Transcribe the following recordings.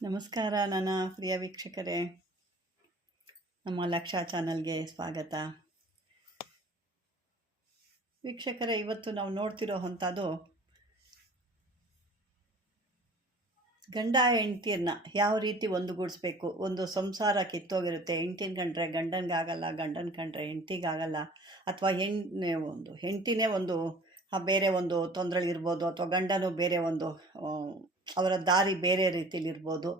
ನಮಸ್ಕಾರ ನನ್ನ ಪ್ರಿಯ ವೀಕ್ಷಕರೇ. ನಮ್ಮ ಲಕ್ಷ ಚಾನಲ್ಗೆ ಸ್ವಾಗತ. ವೀಕ್ಷಕರೇ, ಇವತ್ತು ನಾವು ನೋಡ್ತಿರೋ ಅಂಥದ್ದು ಗಂಡ ಹೆಂಡ್ತಿಯನ್ನ ಯಾವ ರೀತಿ ಒಂದುಗೂಡಿಸ್ಬೇಕು, ಒಂದು ಸಂಸಾರ ಕಿತ್ತೋಗಿರುತ್ತೆ. ಹೆಂಡ್ತಿನ ಕಂಡ್ರೆ ಗಂಡನಿಗಾಗಲ್ಲ, ಗಂಡನ ಕಂಡ್ರೆ ಹೆಂಡ್ತಿಗಾಗಲ್ಲ, ಅಥವಾ ಹೆಣ್ ಒಂದು, ಹೆಂಡ್ತಿನೇ ಒಂದು ಬೇರೆ ಒಂದು ತೊಂದರೆಲಿರ್ಬೋದು, ಅಥವಾ ಗಂಡನೂ ಬೇರೆ ಒಂದು ಅವರ ದಾರಿ ಬೇರೆ ರೀತಿಲಿ ಇರ್ಬೋದು.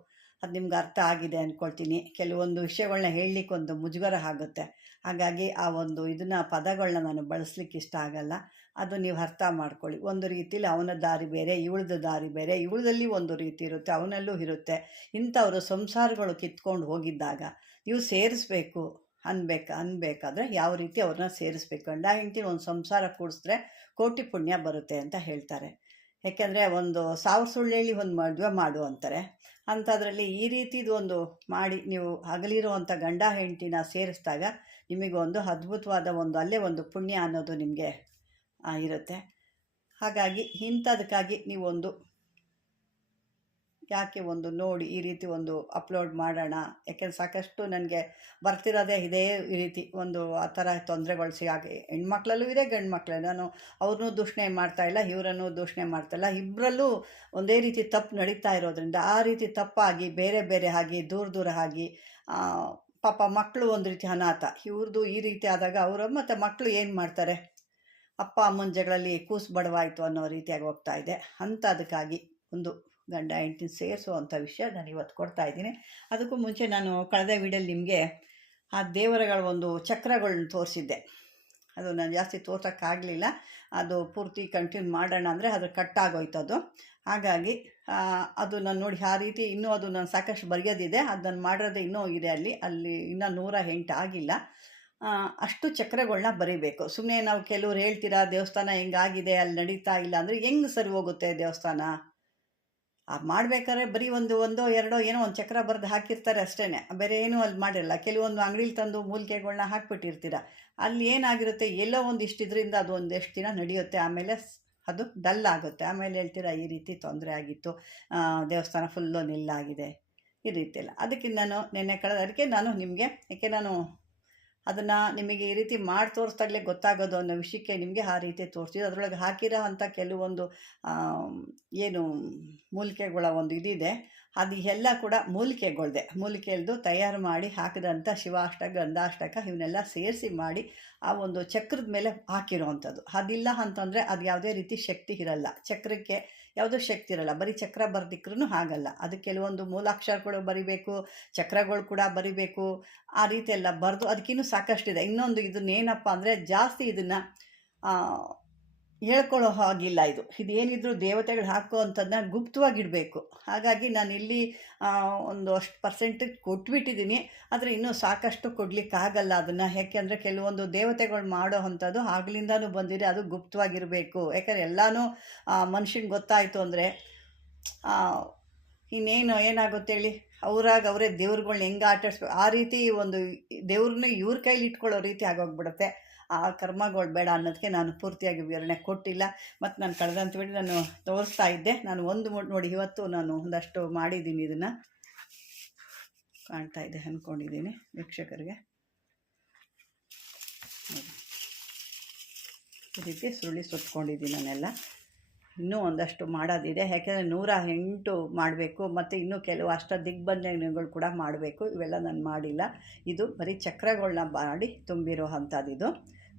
ಅದು ನಿಮ್ಗೆ ಅರ್ಥ ಆಗಿದೆ ಅಂದ್ಕೊಳ್ತೀನಿ ಕೆಲವೊಂದು ವಿಷಯಗಳನ್ನ ಹೇಳಲಿಕ್ಕೆ ಒಂದು ಮುಜುಗರ ಆಗುತ್ತೆ. ಹಾಗಾಗಿ ಆ ಒಂದು ಇದನ್ನ ಪದಗಳನ್ನ ನಾನು ಬಳಸ್ಲಿಕ್ಕೆ ಇಷ್ಟ ಆಗಲ್ಲ. ಅದು ನೀವು ಅರ್ಥ ಮಾಡ್ಕೊಳ್ಳಿ. ಒಂದು ರೀತಿಲಿ ಅವನ ದಾರಿ ಬೇರೆ, ಇವಳದ ದಾರಿ ಬೇರೆ, ಇವಳದಲ್ಲಿ ಒಂದು ರೀತಿ ಇರುತ್ತೆ, ಅವನಲ್ಲೂ ಇರುತ್ತೆ. ಇಂಥವರು ಸಂಸಾರಗಳು ಕಿತ್ಕೊಂಡು ಹೋಗಿದ್ದಾಗ ನೀವು ಸೇರಿಸ್ಬೇಕು ಅನ್ಬೇಕು, ಅನ್ಬೇಕಾದ್ರೆ ಯಾವ ರೀತಿ ಅವ್ರನ್ನ ಸೇರಿಸ್ಬೇಕು. ಗಂಡ, ಹೆಂಡತಿ ಒಂದು ಸಂಸಾರ ಕೂಡಿಸಿದ್ರೆ ಕೋಟಿ ಪುಣ್ಯ ಬರುತ್ತೆ ಅಂತ ಹೇಳ್ತಾರೆ. ಯಾಕೆಂದರೆ ಒಂದು ಸಾವಿರ ಸುಳ್ಳೇಳಿ ಒಂದು ಮದುವೆ ಮಾಡು ಅಂತಾರೆ. ಅಂಥದ್ರಲ್ಲಿ ಈ ರೀತಿದು ಒಂದು ಮಾಡಿ ನೀವು ಹಗಲಿರುವಂಥ ಗಂಡ ಹೆಂಡತಿನ ಸೇರಿಸಿದಾಗ ನಿಮಗೆ ಒಂದು ಅದ್ಭುತವಾದ ಒಂದು, ಅಲ್ಲೇ ಒಂದು ಪುಣ್ಯ ಅನ್ನೋದು ನಿಮಗೆ ಇರುತ್ತೆ. ಹಾಗಾಗಿ ಇಂಥದಕ್ಕಾಗಿ ನೀವೊಂದು ಯಾಕೆ ಒಂದು ನೋಡಿ ಈ ರೀತಿ ಒಂದು ಅಪ್ಲೋಡ್ ಮಾಡೋಣ? ಯಾಕೆಂದ್ರೆ ಸಾಕಷ್ಟು ನನಗೆ ಬರ್ತಿರೋದೇ ಇದೇ ಈ ರೀತಿ ಒಂದು ಆ ಥರ ತೊಂದರೆಗಳು ಹಾಗೆ ಹೆಣ್ಮಕ್ಳಲ್ಲೂ ಇದೆ ಗಂಡು ಮಕ್ಕಳು ನಾನು ಅವ್ರನ್ನೂ ದೂಷಣೆ ಮಾಡ್ತಾಯಿಲ್ಲ ಇವರನ್ನು ದೂಷಣೆ ಮಾಡ್ತಾಯಿಲ್ಲ ಇಬ್ಬರಲ್ಲೂ ಒಂದೇ ರೀತಿ ತಪ್ಪು ನಡೀತಾ ಇರೋದ್ರಿಂದ ಆ ರೀತಿ ತಪ್ಪಾಗಿ, ಬೇರೆ ಬೇರೆ ಆಗಿ ದೂರ ದೂರ ಆಗಿ ಪಾಪ ಮಕ್ಕಳು ಒಂದು ರೀತಿ ಅನಾಥ. ಇವ್ರದ್ದು ಈ ರೀತಿ ಆದಾಗ ಅವರು ಮತ್ತು ಮಕ್ಕಳು ಏನು ಮಾಡ್ತಾರೆ? ಅಪ್ಪ ಅಮ್ಮನ ಜಗಳಲ್ಲಿ ಕೂಸು ಬಡವಾಯಿತು ಅನ್ನೋ ರೀತಿಯಾಗಿ ಹೋಗ್ತಾ ಇದೆ. ಅಂಥದಕ್ಕಾಗಿ ಒಂದು ಗಂಡ ಹೆಂಡತಿ ಸೇರಿಸುವಂಥ ವಿಷಯ ನಾನು ಇವತ್ತು ಕೊಡ್ತಾ ಇದ್ದೀನಿ. ಅದಕ್ಕೂ ಮುಂಚೆ ನಾನು ಕಳೆದ ವೀಡಿಯೋಲಿ ನಿಮಗೆ ಆ ದೇವರಗಳ ಒಂದು ಚಕ್ರಗಳನ್ನ ತೋರಿಸಿದ್ದೆ. ಅದು ನಾನು ಜಾಸ್ತಿ ತೋರ್ಸೋಕ್ಕಾಗಲಿಲ್ಲ. ಅದು ಪೂರ್ತಿ ಕಂಟಿನ್ಯೂ ಮಾಡೋಣ ಅಂದರೆ ಅದು ಕಟ್ಟಾಗೋಯ್ತು ಅದು ಹಾಗಾಗಿ ಅದು ನಾನು ನೋಡಿ ಆ ರೀತಿ ಇನ್ನೂ ಅದು ನಾನು ಸಾಕಷ್ಟು ಬರೆಯೋದಿದೆ ಅದು ನಾನು ಮಾಡಿರೋದು ಇನ್ನೂ ಇದೆ ಅಲ್ಲಿ. ಅಲ್ಲಿ ಇನ್ನೂ ನೂರ ಎಂಟು ಆಗಿಲ್ಲ. ಅಷ್ಟು ಚಕ್ರಗಳನ್ನ ಬರಿಬೇಕು. ಸುಮ್ಮನೆ ನಾವು ಕೆಲವ್ರು ಹೇಳ್ತೀರಾ, ದೇವಸ್ಥಾನ ಹೆಂಗಾಗಿದೆ, ಅಲ್ಲಿ ನಡೀತಾ ಇಲ್ಲ ಅಂದರೆ ಹೆಂಗೆ ಸರಿ ಹೋಗುತ್ತೆ ದೇವಸ್ಥಾನ? ಆ ಮಾಡಬೇಕಾದ್ರೆ ಬರೀ ಒಂದು, ಒಂದೋ, ಎರಡೋ ಏನೋ ಒಂದು ಚಕ್ರ ಬರೆದು ಹಾಕಿರ್ತಾರೆ ಅಷ್ಟೇ ಬೇರೆ ಏನೂ ಅಲ್ಲಿ ಮಾಡಿರಲ್ಲ ಕೆಲವೊಂದು ಅಂಗಡಿಲಿ ತಂದು ಮೂಲಿಕೆಗಳನ್ನ ಹಾಕ್ಬಿಟ್ಟಿರ್ತೀರ. ಅಲ್ಲಿ ಏನಾಗಿರುತ್ತೆ? ಎಲ್ಲೋ ಒಂದು ಇಷ್ಟಿದ್ರಿಂದ ಅದು ಒಂದೆಷ್ಟು ದಿನ ನಡೆಯುತ್ತೆ. ಆಮೇಲೆ ಅದು ಡಲ್ ಆಗುತ್ತೆ. ಆಮೇಲೆ ಹೇಳ್ತೀರಾ, ಈ ರೀತಿ ತೊಂದರೆ ಆಗಿತ್ತು. ದೇವಸ್ಥಾನ ಫುಲ್ಲು ನಿಲ್ಲಾಗಿದೆ. ಈ ರೀತಿ ಎಲ್ಲ ಅದಕ್ಕೆ ನಾನು ನೆನ್ನೆ ಕಳೆದ, ಅದಕ್ಕೆ ನಾನು ನಿಮಗೆ ಯಾಕೆ ನಾನು ಅದನ್ನು ನಿಮಗೆ ಈ ರೀತಿ ಮಾಡಿ ತೋರಿಸ್ದಾಗಲೇ ಗೊತ್ತಾಗೋದು ಅನ್ನೋ ವಿಷಯಕ್ಕೆ ನಿಮಗೆ ಆ ರೀತಿ ತೋರಿಸಿದ್ದು ಅದರೊಳಗೆ ಹಾಕಿರೋ ಅಂಥ ಕೆಲವೊಂದು ಏನು, ಮೂಲಿಕೆಗಳ ಒಂದು ಇದಿದೆ. ಅದು ಎಲ್ಲ ಕೂಡ ಮೂಲಿಕೆಗಳ್ದೆ. ಮೂಲಿಕೆಯಲ್ದು ತಯಾರು ಮಾಡಿ ಹಾಕಿದಂಥ ಶಿವಾಷ್ಟಕ, ಗಂಧಾಷ್ಟಕ ಇವನ್ನೆಲ್ಲ ಸೇರಿಸಿ ಮಾಡಿ ಆ ಒಂದು ಚಕ್ರದ ಮೇಲೆ ಹಾಕಿರೋವಂಥದ್ದು ಅದಿಲ್ಲ ಅಂತಂದರೆ ಅದು ಯಾವುದೇ ರೀತಿ ಶಕ್ತಿ ಇರಲ್ಲ. ಚಕ್ರಕ್ಕೆ ಯಾವುದೋ ಶಕ್ತಿ ಇರಲ್ಲ. ಬರೀ ಚಕ್ರ ಬರ್ದಿಕ್ರೂ ಆಗಲ್ಲ ಅದು ಕೆಲವೊಂದು ಮೂಲಾಕ್ಷರಗಳು ಬರಿಬೇಕು, ಚಕ್ರಗಳು ಕೂಡ ಬರಿಬೇಕು, ಆ ರೀತಿ ಎಲ್ಲ ಬರೆದು ಅದಕ್ಕಿನ್ನೂ ಸಾಕಷ್ಟಿದೆ. ಇನ್ನೊಂದು ಇದನ್ನೇನಪ್ಪ ಅಂದರೆ ಜಾಸ್ತಿ ಇದನ್ನು ಹೇಳ್ಕೊಳ್ಳೋ ಹಾಗಿಲ್ಲ ಇದು. ಇದೇನಿದ್ರು ದೇವತೆಗಳು ಹಾಕೋ ಅಂಥದ್ದನ್ನ ಗುಪ್ತವಾಗಿಡಬೇಕು. ಹಾಗಾಗಿ ನಾನು ಇಲ್ಲಿ ಒಂದು ಅಷ್ಟು ಪರ್ಸೆಂಟೇಜ್ ಕೊಟ್ಬಿಟ್ಟಿದ್ದೀನಿ ಆದರೆ ಇನ್ನೂ ಸಾಕಷ್ಟು ಕೊಡಲಿಕ್ಕಾಗಲ್ಲ ಅದನ್ನು. ಯಾಕೆಂದರೆ ಕೆಲವೊಂದು ದೇವತೆಗಳು ಮಾಡೋ ಅಂಥದ್ದು ಆಗ್ಲಿಂದನೂ ಬಂದಿದೆ, ಅದು ಗುಪ್ತವಾಗಿರಬೇಕು. ಯಾಕಂದರೆ ಎಲ್ಲನೂ ಮನುಷ್ಯನಿಗೆ ಗೊತ್ತಾಯಿತು ಅಂದರೆ ಇನ್ನೇನು ಏನಾಗುತ್ತೆ ಹೇಳಿ? ಅವ್ರಾಗ ಅವರೇ ದೇವ್ರುಗಳ್ನ ಹೆಂಗೆ ಆಟಾಡ್ಸ್ಬೇಕು ಆ ರೀತಿ ಒಂದು ದೇವ್ರನ್ನ ಇವ್ರ ಕೈಲಿ ಇಟ್ಕೊಳ್ಳೋ ರೀತಿ ಆಗೋಗ್ಬಿಡುತ್ತೆ. ಆ ಕರ್ಮಗಳು ಬೇಡ ಅನ್ನೋದಕ್ಕೆ ನಾನು ಪೂರ್ತಿಯಾಗಿ ವಿವರಣೆ ಕೊಟ್ಟಿಲ್ಲ. ಮತ್ತು ನಾನು ಕಳೆದಂತ ಹೇಳಿ ನಾನು ತೋರಿಸ್ತಾ ಇದ್ದೆ. ನಾನು ಒಂದು ನೋಡಿ ಇವತ್ತು ನಾನು ಒಂದಷ್ಟು ಮಾಡಿದ್ದೀನಿ ಇದನ್ನು. ಕಾಣ್ತಾ ಇದೆ ಅಂದ್ಕೊಂಡಿದ್ದೀನಿ ವೀಕ್ಷಕರಿಗೆ. ಈ ರೀತಿ ಸುರುಳಿ ಸುತ್ಕೊಂಡಿದ್ದೀನಿ ನಾನೆಲ್ಲ. ಇನ್ನೂ ಒಂದಷ್ಟು ಮಾಡೋದಿದೆ. ಯಾಕೆಂದರೆ ನೂರ ಎಂಟು ಮಾಡಬೇಕು, ಮತ್ತು ಇನ್ನೂ ಕೆಲವು ಅಷ್ಟ ದಿಗ್ಬಂಧನಗಳು ಕೂಡ ಮಾಡಬೇಕು. ಇವೆಲ್ಲ ನಾನು ಮಾಡಿಲ್ಲ. ಇದು ಬರೀ ಚಕ್ರಗಳನ್ನ ಮಾಡಿ ತುಂಬಿರೋ ಇದು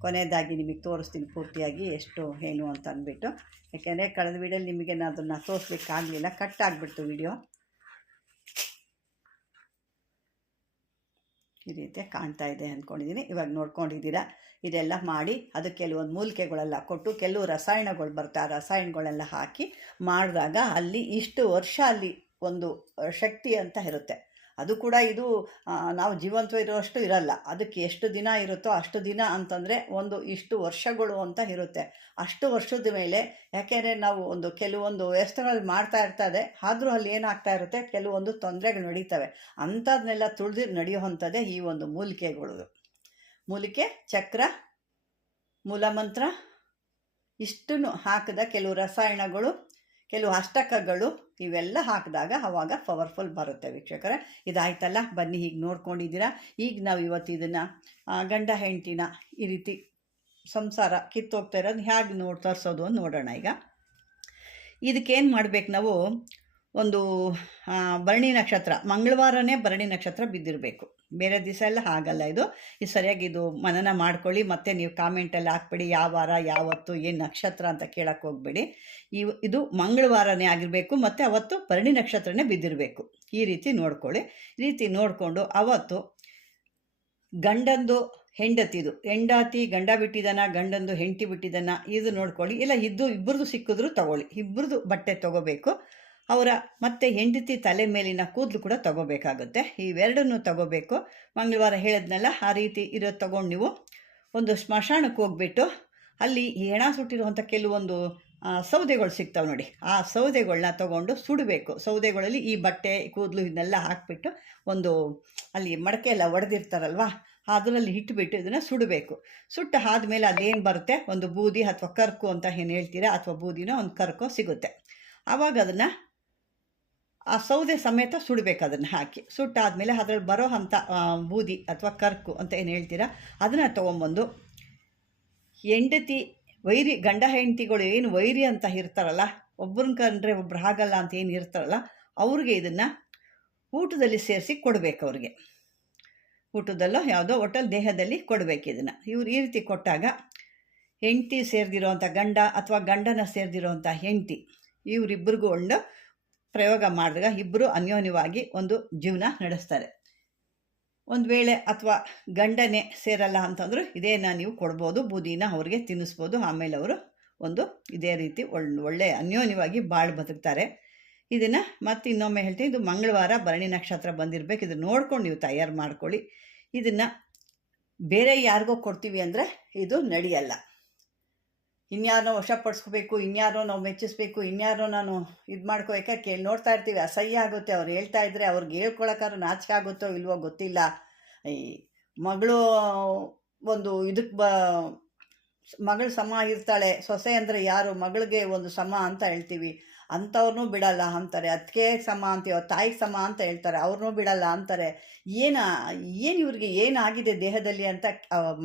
ಕೊನೆಯದಾಗಿ ನಿಮಗೆ ತೋರಿಸ್ತೀನಿ ಪೂರ್ತಿಯಾಗಿ ಎಷ್ಟು ಏನು ಅಂತ ಅಂದ್ಬಿಟ್ಟು. ಯಾಕೆಂದರೆ ಕಳೆದ ವೀಡಿಯೋಲಿ ನಿಮಗೆ ನಾನು ಅದನ್ನು ತೋರಿಸ್ಲಿಕ್ಕಾಗಲಿಲ್ಲ, ಕಟ್ ಆಗಿಬಿಡ್ತು ವಿಡಿಯೋ. ಈ ರೀತಿ ಕಾಣ್ತಾ ಇದೆ ಅಂದ್ಕೊಂಡಿದ್ದೀನಿ. ಇವಾಗ ನೋಡ್ಕೊಂಡಿದ್ದೀರಾ? ಇದೆಲ್ಲ ಮಾಡಿ ಅದು ಕೆಲವೊಂದು ಮೂಲಿಕೆಗಳೆಲ್ಲ ಕೊಟ್ಟು ಕೆಲವು ರಸಾಯನಗಳು ಬರ್ತಾ, ರಸಾಯನಗಳೆಲ್ಲ ಹಾಕಿ ಮಾಡಿದಾಗ ಅಲ್ಲಿ ಇಷ್ಟು ವರ್ಷ ಅಲ್ಲಿ ಒಂದು ಶಕ್ತಿ ಅಂತ ಇರುತ್ತೆ. ಅದು ಕೂಡ ಇದು ನಾವು ಜೀವಂತ ಇರುವಷ್ಟು ಇರಲ್ಲ. ಅದಕ್ಕೆ ಎಷ್ಟು ದಿನ ಇರುತ್ತೋ ಅಷ್ಟು ದಿನ ಅಂತಂದರೆ ಒಂದು ಇಷ್ಟು ವರ್ಷಗಳು ಅಂತ ಇರುತ್ತೆ. ಅಷ್ಟು ವರ್ಷದ ಮೇಲೆ, ಯಾಕೆಂದರೆ ನಾವು ಒಂದು ಕೆಲವೊಂದು ವ್ಯವಸ್ಥೆಗಳು ಮಾಡ್ತಾ ಇರ್ತದೆ, ಆದರೂ ಅಲ್ಲಿ ಏನಾಗ್ತಾ ಇರುತ್ತೆ? ಕೆಲವೊಂದು ತೊಂದರೆಗಳು ನಡೀತವೆ. ಅಂಥದನ್ನೆಲ್ಲ ತುಳಿದು ನಡೆಯುವಂಥದ್ದೇ ಈ ಒಂದು ಮೂಲಿಕೆಗಳು ಮೂಲಿಕೆ, ಚಕ್ರ ಮೂಲಮಂತ್ರ ಇಷ್ಟನ್ನು ಹಾಕಿದ ಕೆಲವು ರಸಾಯನಗಳು ಕೆಲವು ಅಷ್ಟಕಗಳು ಇವೆಲ್ಲ ಹಾಕಿದಾಗ ಅವಾಗ ಪವರ್ಫುಲ್ ಬರುತ್ತೆ ವೀಕ್ಷಕರೇ. ಇದಾಯ್ತಲ್ಲ? ಬನ್ನಿ ಹೀಗೆ ನೋಡ್ಕೊಂಡಿದ್ದೀರಾ? ಈಗ ನಾವು ಇವತ್ತು ಇದನ್ನು ಗಂಡ ಹೆಂಡತಿನ ಈ ರೀತಿ ಸಂಸಾರ ಕಿತ್ತೋಗ್ತಾ ಇರೋದು ಹೇಗೆ ನೋಡಿ ತರಿಸೋದು ಅಂತ ನೋಡೋಣ ಈಗ. ಇದಕ್ಕೇನು ಮಾಡ್ಬೇಕು ನಾವು? ಒಂದು ಭರಣಿ ನಕ್ಷತ್ರ, ಮಂಗಳವಾರನೇ ಭರಣಿ ನಕ್ಷತ್ರ ಬಿದ್ದಿರಬೇಕು. ಬೇರೆ ದಿವಸ ಎಲ್ಲ ಹಾಗಲ್ಲ ಇದು. ಇದು ಸರಿಯಾಗಿ ಇದು ಮನನ ಮಾಡ್ಕೊಳ್ಳಿ, ಮತ್ತು ನೀವು ಕಾಮೆಂಟಲ್ಲಿ ಹಾಕ್ಬೇಡಿ, ಯಾವ ವಾರ ಯಾವತ್ತು ಏನು ನಕ್ಷತ್ರ ಅಂತ ಕೇಳಕ್ಕೆ ಹೋಗ್ಬೇಡಿ. ಇವು ಇದು ಮಂಗಳವಾರನೇ ಆಗಿರಬೇಕು, ಮತ್ತು ಅವತ್ತು ಭರಣಿ ನಕ್ಷತ್ರನೇ ಬಿದ್ದಿರಬೇಕು. ಈ ರೀತಿ ನೋಡ್ಕೊಳ್ಳಿ. ರೀತಿ ನೋಡಿಕೊಂಡು ಅವತ್ತು ಗಂಡಂದು ಹೆಂಡತಿದು, ಹೆಂಡತಿ ಗಂಡ ಬಿಟ್ಟಿದ್ದಾನ ಗಂಡಂದು ಹೆಂಡತಿ ಬಿಟ್ಟಿದ್ದಾನ ಇದು ನೋಡ್ಕೊಳ್ಳಿ. ಇಲ್ಲ, ಇದ್ದು ಇಬ್ಬರದು ಸಿಕ್ಕಿದ್ರು ತಗೊಳ್ಳಿ. ಇಬ್ಬರದು ಬಟ್ಟೆ ತಗೋಬೇಕು. ಅವರ ಮತ್ತೆ ಹೆಂಡತಿ ತಲೆ ಮೇಲಿನ ಕೂದಲು ಕೂಡ ತಗೋಬೇಕಾಗುತ್ತೆ. ಇವೆರಡನ್ನು ತಗೋಬೇಕು. ಮಂಗಳವಾರ ಹೇಳಿದ್ನಲ್ಲ, ಆ ರೀತಿ ಇರೋದು ತಗೊಂಡು ನೀವು ಒಂದು ಸ್ಮಶಾನಕ್ಕೆ ಹೋಗ್ಬಿಟ್ಟು ಅಲ್ಲಿ ಈ ಹೆಣ ಸುಟ್ಟಿರುವಂಥ ಕೆಲವೊಂದು ಸೌದೆಗಳು ಸಿಗ್ತಾವೆ ನೋಡಿ. ಆ ಸೌದೆಗಳನ್ನ ತಗೊಂಡು ಸುಡಬೇಕು. ಸೌದೆಗಳಲ್ಲಿ ಈ ಬಟ್ಟೆ, ಕೂದಲು ಇದನ್ನೆಲ್ಲ ಹಾಕ್ಬಿಟ್ಟು ಒಂದು ಅಲ್ಲಿ ಮಡಕೆ ಎಲ್ಲ ಒಡೆದಿರ್ತಾರಲ್ವ, ಅದರಲ್ಲಿ ಇಟ್ಬಿಟ್ಟು ಇದನ್ನು ಸುಡಬೇಕು. ಸುಟ್ಟು ಆದಮೇಲೆ ಅದೇನು ಬರುತ್ತೆ? ಒಂದು ಬೂದಿ ಅಥವಾ ಕರ್ಕು ಅಂತ ಏನು ಹೇಳ್ತೀರಾ? ಅಥವಾ ಬೂದಿನೋ ಒಂದು ಕರ್ಕೋ ಸಿಗುತ್ತೆ. ಆವಾಗ ಅದನ್ನು ಆ ಸೌದೆ ಸಮೇತ ಸುಡಬೇಕು ಅದನ್ನು ಹಾಕಿ. ಸುಟ್ಟಾದಮೇಲೆ ಅದ್ರಲ್ಲಿ ಬರೋ ಅಂಥ ಬೂದಿ ಅಥವಾ ಕರ್ಕು ಅಂತ ಏನು ಹೇಳ್ತೀರಾ? ಅದನ್ನು ತೊಗೊಂಬಂದು ಹೆಂಡತಿ, ವೈರಿ, ಗಂಡ ಹೆಂಡತಿಗಳು ಏನು ವೈರಿ ಅಂತ ಇರ್ತಾರಲ್ಲ ಒಬ್ಬರನ್ನ ಕಂಡ್ರೆ ಒಬ್ರು ಹಾಗಲ್ಲ ಅಂತ ಏನು ಇರ್ತಾರಲ್ಲ, ಅವ್ರಿಗೆ ಇದನ್ನು ಊಟದಲ್ಲಿ ಸೇರಿಸಿ ಕೊಡಬೇಕು ಅವ್ರಿಗೆ. ಊಟದಲ್ಲೋ ಯಾವುದೋ ಒಟ್ಟಲ್ಲಿ ದೇಹದಲ್ಲಿ ಕೊಡಬೇಕು ಇದನ್ನು. ಇವ್ರು ಈ ರೀತಿ ಕೊಟ್ಟಾಗ ಹೆಂಡತಿ ಸೇರಿದಿರೋವಂಥ ಗಂಡ ಅಥವಾ ಗಂಡನ ಸೇರಿದಿರೋವಂಥ ಹೆಂಡತಿ ಇವರಿಬ್ಬರಿಗೂ ಒಂದು ಪ್ರಯೋಗ ಮಾಡಿದಾಗ ಇಬ್ಬರು ಅನ್ಯೋನ್ಯವಾಗಿ ಒಂದು ಜೀವನ ನಡೆಸ್ತಾರೆ. ಒಂದು ವೇಳೆ ಅಥವಾ ಗಂಡನೇ ಸೇರಲ್ಲ ಅಂತಂದ್ರೂ ಇದೇನ ನೀವು ಕೊಡ್ಬೋದು ಬೂದಿನ ಅವ್ರಿಗೆ ತಿನ್ನಿಸ್ಬೋದು, ಆಮೇಲೆ ಅವರು ಒಂದು ಇದೇ ರೀತಿ ಒಳ್ಳೆ ಅನ್ಯೋನ್ಯವಾಗಿ ಬಾಳು ಬದುಕ್ತಾರೆ. ಇದನ್ನು ಮತ್ತೆ ಇನ್ನೊಮ್ಮೆ ಹೇಳ್ತೀನಿ, ಇದು ಮಂಗಳವಾರ ಭರಣಿ ನಕ್ಷತ್ರ ಬಂದಿರಬೇಕು, ಇದನ್ನು ನೋಡ್ಕೊಂಡು ನೀವು ತಯಾರು ಮಾಡ್ಕೊಳ್ಳಿ. ಇದನ್ನು ಬೇರೆ ಯಾರಿಗೋ ಕೊಡ್ತೀವಿ ಅಂದರೆ ಇದು ನಡೆಯಲ್ಲ. ಇನ್ಯಾರನೋ ವಶಪಡಿಸ್ಕೋಬೇಕು ಇನ್ಯಾರೋ ನಾವು ಮೆಚ್ಚಿಸ್ಬೇಕು ಇನ್ಯಾರೋ ನಾನು ಇದು ಮಾಡ್ಕೋ ಯಾಕೆ ಕೇಳಿ ನೋಡ್ತಾ ಇರ್ತೀವಿ, ಅಸಹ್ಯ ಆಗುತ್ತೆ. ಅವ್ರು ಹೇಳ್ತಾ ಇದ್ರೆ ಅವ್ರಿಗೆ ಹೇಳ್ಕೊಳಕ್ಕಾದ್ರೂ ನಾಚಿಕೆ ಆಗುತ್ತೋ ಇಲ್ವೋ ಗೊತ್ತಿಲ್ಲ. ಈ ಮಗಳು ಒಂದು ಇದಕ್ಕೆ ಬ ಮಗಳು ಸಮ ಇರ್ತಾಳೆ. ಸೊಸೆ ಅಂದರೆ ಯಾರು? ಮಗಳಿಗೆ ಒಂದು ಸಮ ಅಂತ ಹೇಳ್ತೀವಿ. ಅಂಥವ್ರನ್ನೂ ಬಿಡಲ್ಲ ಅಂತಾರೆ. ಅದಕ್ಕೆ ಸಮ ಅಂತೀವೋ ತಾಯಿಗೆ ಸಮ ಅಂತ ಹೇಳ್ತಾರೆ. ಅವ್ರನ್ನೂ ಬಿಡಲ್ಲ ಅಂತಾರೆ. ಏನ, ಏನು ಇವ್ರಿಗೆ ಏನಾಗಿದೆ ದೇಹದಲ್ಲಿ ಅಂತ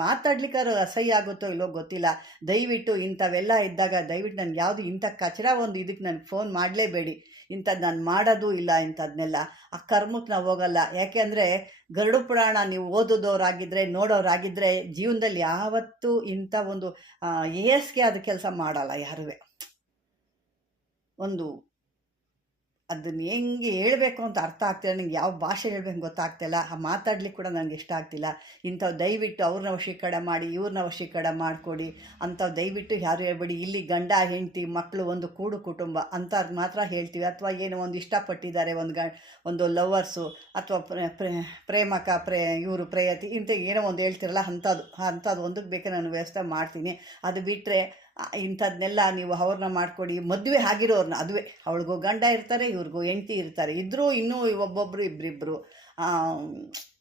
ಮಾತಾಡ್ಲಿಕ್ಕಾರು ಅಸಹ್ಯ ಆಗುತ್ತೋ ಇಲ್ಲೋ ಗೊತ್ತಿಲ್ಲ. ದಯವಿಟ್ಟು ಇಂಥವೆಲ್ಲ ಇದ್ದಾಗ, ದಯವಿಟ್ಟು ನನಗೆ ಯಾವುದು ಇಂಥ ಕಚರ ಒಂದು ಇದಕ್ಕೆ ನನಗೆ ಫೋನ್ ಮಾಡಲೇಬೇಡಿ. ಇಂಥದ್ದು ನಾನು ಮಾಡೋದು ಇಲ್ಲ ಇಂಥದ್ನೆಲ್ಲ. ಆ ಕರ್ಮಕ್ಕೆ ನಾವು ಹೋಗಲ್ಲ. ಯಾಕೆಂದರೆ ಗರುಡು ಪುರಾಣ ನೀವು ಓದೋದವ್ರಾಗಿದ್ದರೆ ನೋಡೋರಾಗಿದ್ದರೆ ಜೀವನದಲ್ಲಿ ಯಾವತ್ತೂ ಇಂಥ ಒಂದು ಏಸ್ಗೆ ಅದು ಕೆಲಸ ಮಾಡಲ್ಲ ಯಾರೂ ಒಂದು ಅದನ್ನ ಹೆಂಗೆ ಹೇಳಬೇಕು ಅಂತ ಅರ್ಥ ಆಗ್ತಿಲ್ಲ. ನನಗೆ ಯಾವ ಭಾಷೆ ಹೇಳ್ಬೇಕು ಗೊತ್ತಾಗ್ತಿಲ್ಲ. ಆ ಮಾತಾಡ್ಲಿಕ್ಕೆ ಕೂಡ ನನಗೆ ಇಷ್ಟ ಆಗ್ತಿಲ್ಲ. ಇಂಥವು ದಯವಿಟ್ಟು ಅವ್ರನ್ನ ವಶೀಕರಣ ಮಾಡಿ ಇವ್ರನ್ನ ವಶೀಕರಣ ಮಾಡಿಕೊಡಿ, ಅಂಥವು ದಯವಿಟ್ಟು ಯಾರು ಹೇಳ್ಬೇಡಿ, ಇಲ್ಲಿ ಗಂಡ, ಹೆಂಡತಿ ಮಕ್ಕಳು ಒಂದು ಕೂಡು ಕುಟುಂಬ ಅಂಥದ್ದು ಮಾತ್ರ ಹೇಳ್ತೀವಿ. ಅಥವಾ ಏನೋ ಒಂದು ಇಷ್ಟಪಟ್ಟಿದ್ದಾರೆ ಒಂದು ಗ ಒಂದು ಲವರ್ಸು ಅಥವಾ ಪ್ರೇಮಕ, ಪ್ರೇ, ಇವರು ಪ್ರೇಯತಿ ಇಂಥ ಏನೋ ಒಂದು ಹೇಳ್ತಿರಲ್ಲ, ಅಂಥದ್ದು ಅಂಥದ್ದು ಒಂದಕ್ಕೆ ಬೇಕಾದ್ರೆ ನಾನು ವ್ಯವಸ್ಥೆ ಮಾಡ್ತೀನಿ. ಅದು ಬಿಟ್ಟರೆ ಇಂಥದ್ದನ್ನೆಲ್ಲ ನೀವು ಅವ್ರನ್ನ ಮಾಡಿಕೊಡಿ. ಮದುವೆ ಆಗಿರೋರನ್ನ ಅದುವೆ. ಅವಳಿಗೂ ಗಂಡ ಇರ್ತಾರೆ, ಇವ್ರಿಗೂ ಹೆಂಡತಿ ಇರ್ತಾರೆ. ಇದ್ದರೂ ಇನ್ನೂ ಒಬ್ಬೊಬ್ಬರು ಇಬ್ಬರಿಬ್ಬರು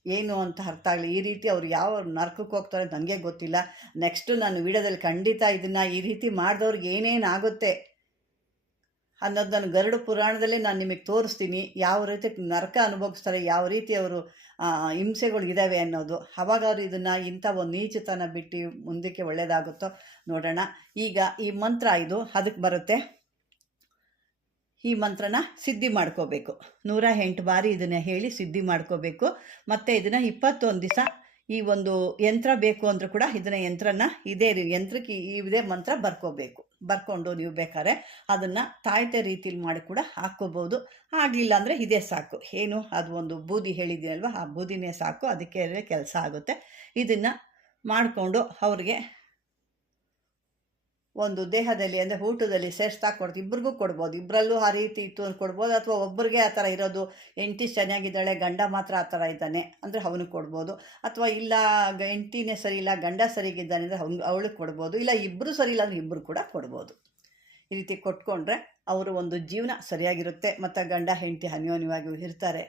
ಏನು ಅಂತ ಅರ್ಥ ಆಗಲಿ. ಈ ರೀತಿ ಅವ್ರು ಯಾವ ನರ್ಕಕ್ಕೆ ಹೋಗ್ತಾರೆ ನನಗೆ ಗೊತ್ತಿಲ್ಲ. ನೆಕ್ಸ್ಟು ನಾನು ವಿಡಿಯೋದಲ್ಲಿ ಖಂಡಿತ ಇದನ್ನು ಈ ರೀತಿ ಮಾಡಿದವ್ರಿಗೆ ಏನೇನಾಗುತ್ತೆ? ಅನ್ನೋದು ನಾನು ಗರುಡ ಪುರಾಣದಲ್ಲಿ ನಾನು ನಿಮಗೆ ತೋರಿಸ್ತೀನಿ. ಯಾವ ರೀತಿ ನರಕ ಅನುಭವಿಸ್ತಾರೆ, ಯಾವ ರೀತಿ ಅವರು ಹಿಂಸೆಗಳು ಇದ್ದಾವೆ ಅನ್ನೋದು. ಅವಾಗ ಅವರು ಇದನ್ನು ಇಂಥ ಒಂದು ನೀಚತನ ಬಿಟ್ಟು ಮುಂದಕ್ಕೆ ಒಳ್ಳೆಯದಾಗುತ್ತೋ ನೋಡೋಣ. ಈಗ ಈ ಮಂತ್ರ ಇದು ಅದಕ್ಕೆ ಬರುತ್ತೆ. ಈ ಮಂತ್ರನ ಸಿದ್ಧಿ ಮಾಡ್ಕೋಬೇಕು. ನೂರ ಎಂಟು ಬಾರಿ ಇದನ್ನು ಹೇಳಿ ಸಿದ್ಧಿ ಮಾಡ್ಕೋಬೇಕು. ಮತ್ತು ಇದನ್ನು ಇಪ್ಪತ್ತೊಂದು ದಿವಸ ಈ ಒಂದು ಯಂತ್ರ ಬೇಕು ಅಂದರೂ ಕೂಡ ಇದನ್ನು ಯಂತ್ರನ ಇದೇ ಯಂತ್ರಕ್ಕೆ ಇದೇ ಮಂತ್ರ ಬರ್ಕೋಬೇಕು. ಬರ್ಕೊಂಡು ನೀವು ಬೇಕಾದ್ರೆ ಅದನ್ನು ತಾಯ್ತ ರೀತಿಲಿ ಮಾಡಿ ಕೂಡ ಹಾಕ್ಕೋಬೋದು. ಆಗಲಿಲ್ಲ ಅಂದರೆ ಇದೇ ಸಾಕು. ಏನು? ಅದು ಒಂದು ಬೂದಿ ಹೇಳಿದ್ದೀನಲ್ವ ಆ ಬೂದಿನೇ ಸಾಕು. ಅದಕ್ಕೆ ಕೆಲಸ ಆಗುತ್ತೆ. ಇದನ್ನು ಮಾಡಿಕೊಂಡು ಅವ್ರಿಗೆ ಒಂದು ದೇಹದಲ್ಲಿ ಅಂದರೆ ಊಟದಲ್ಲಿ ಸೇರಿಸ್ತಾ ಕೊಡ್ತೀವಿ ಇಬ್ರಿಗೂ ಕೊಡ್ಬೋದು. ಇಬ್ಬರಲ್ಲೂ ಆ ರೀತಿ ಇತ್ತು ಅಂತ ಕೊಡ್ಬೋದು. ಅಥವಾ ಒಬ್ಬರಿಗೆ ಆ ಥರ ಇರೋದು ಹೆಂಡ್ತಿ ಚೆನ್ನಾಗಿದ್ದಾಳೆ ಗಂಡ ಮಾತ್ರ ಆ ಥರ ಇದ್ದಾನೆ ಅಂದರೆ ಅವನಿಗೆ ಕೊಡ್ಬೋದು. ಅಥವಾ ಇಲ್ಲ ಹೆಂಡ್ತಿನೇ ಸರಿ ಇಲ್ಲ, ಗಂಡ ಸರಿಗಿದ್ದಾನೆ ಅಂದರೆ ಅವ್ನು ಅವಳಿಗೆ ಕೊಡ್ಬೋದು. ಇಲ್ಲ ಇಬ್ಬರು ಸರಿ ಇಲ್ಲ ಅಂದರೆ ಇಬ್ಬರು ಕೂಡ ಕೊಡ್ಬೋದು. ಈ ರೀತಿ ಕೊಟ್ಕೊಂಡ್ರೆ ಅವರು ಒಂದು ಜೀವನ ಸರಿಯಾಗಿರುತ್ತೆ. ಮತ್ತು ಗಂಡ, ಹೆಂಡತಿ ಅನ್ಯೋನ್ಯವಾಗಿ ಇರ್ತಾರೆ.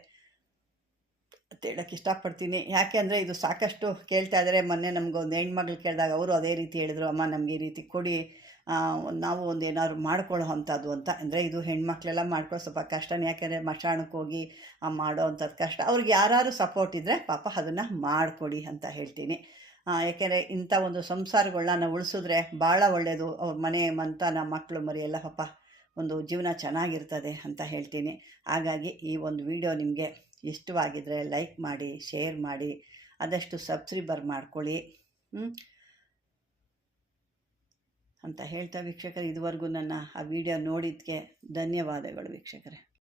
ಅಂತ ಹೇಳೋಕ್ಕೆ ಇಷ್ಟಪಡ್ತೀನಿ. ಯಾಕೆ ಅಂದರೆ ಇದು ಸಾಕಷ್ಟು ಕೇಳ್ತಾ ಇದ್ದಾರೆ ಮೊನ್ನೆ ನಮಗೊಂದು ಹೆಣ್ಮಗಳು ಕೇಳಿದಾಗ ಅವರು ಅದೇ ರೀತಿ ಹೇಳಿದ್ರು, ಅಮ್ಮ, ನಮಗೆ ಈ ರೀತಿ ಕೊಡಿ. ನಾವು ಒಂದು ಏನಾದ್ರು ಮಾಡ್ಕೊಳ್ಳೋ ಅಂಥದ್ದು ಅಂತ. ಅಂದರೆ ಇದು ಹೆಣ್ಮಕ್ಳೆಲ್ಲ ಮಾಡ್ಕೊಳ್ಳೋ ಸ್ವಲ್ಪ ಕಷ್ಟನೇ. ಯಾಕೆಂದರೆ ಮಶಾಣಕ್ಕೆ ಹೋಗಿ ಮಾಡೋ ಅಂಥದ್ದು ಕಷ್ಟ. ಅವ್ರಿಗೆ ಯಾರು ಸಪೋರ್ಟ್ ಇದ್ದರೆ ಪಾಪ ಅದನ್ನು ಮಾಡಿಕೊಡಿ ಅಂತ ಹೇಳ್ತೀನಿ. ಯಾಕೆಂದರೆ ಇಂಥ ಒಂದು ಸಂಸಾರಗಳನ್ನ ನಾವು ಉಳಿಸಿದ್ರೆ ಭಾಳ ಒಳ್ಳೆಯದು ಅವ್ರ ಮನೆ ಮಂತ, ನಮ್ಮ ಮಕ್ಕಳು ಮರಿ ಎಲ್ಲ ಪಾಪ ಒಂದು ಜೀವನ ಚೆನ್ನಾಗಿರ್ತದೆ ಅಂತ ಹೇಳ್ತೀನಿ. ಹಾಗಾಗಿ ಈ ಒಂದು ವಿಡಿಯೋ ನಿಮಗೆ ಇಷ್ಟವಾಗಿದ್ದರೆ ಲೈಕ್ ಮಾಡಿ ಶೇರ್ ಮಾಡಿ, ಆದಷ್ಟು ಸಬ್ಸ್ಕ್ರೈಬರ್ ಮಾಡ್ಕೊಳ್ಳಿ. ಅಂತ ಹೇಳ್ತಾ ವೀಕ್ಷಕರು, ಇದುವರೆಗೂ ನನ್ನ ಆ ವಿಡಿಯೋ ನೋಡಿದ್ದಕ್ಕೆ ಧನ್ಯವಾದಗಳು ವೀಕ್ಷಕರೇ.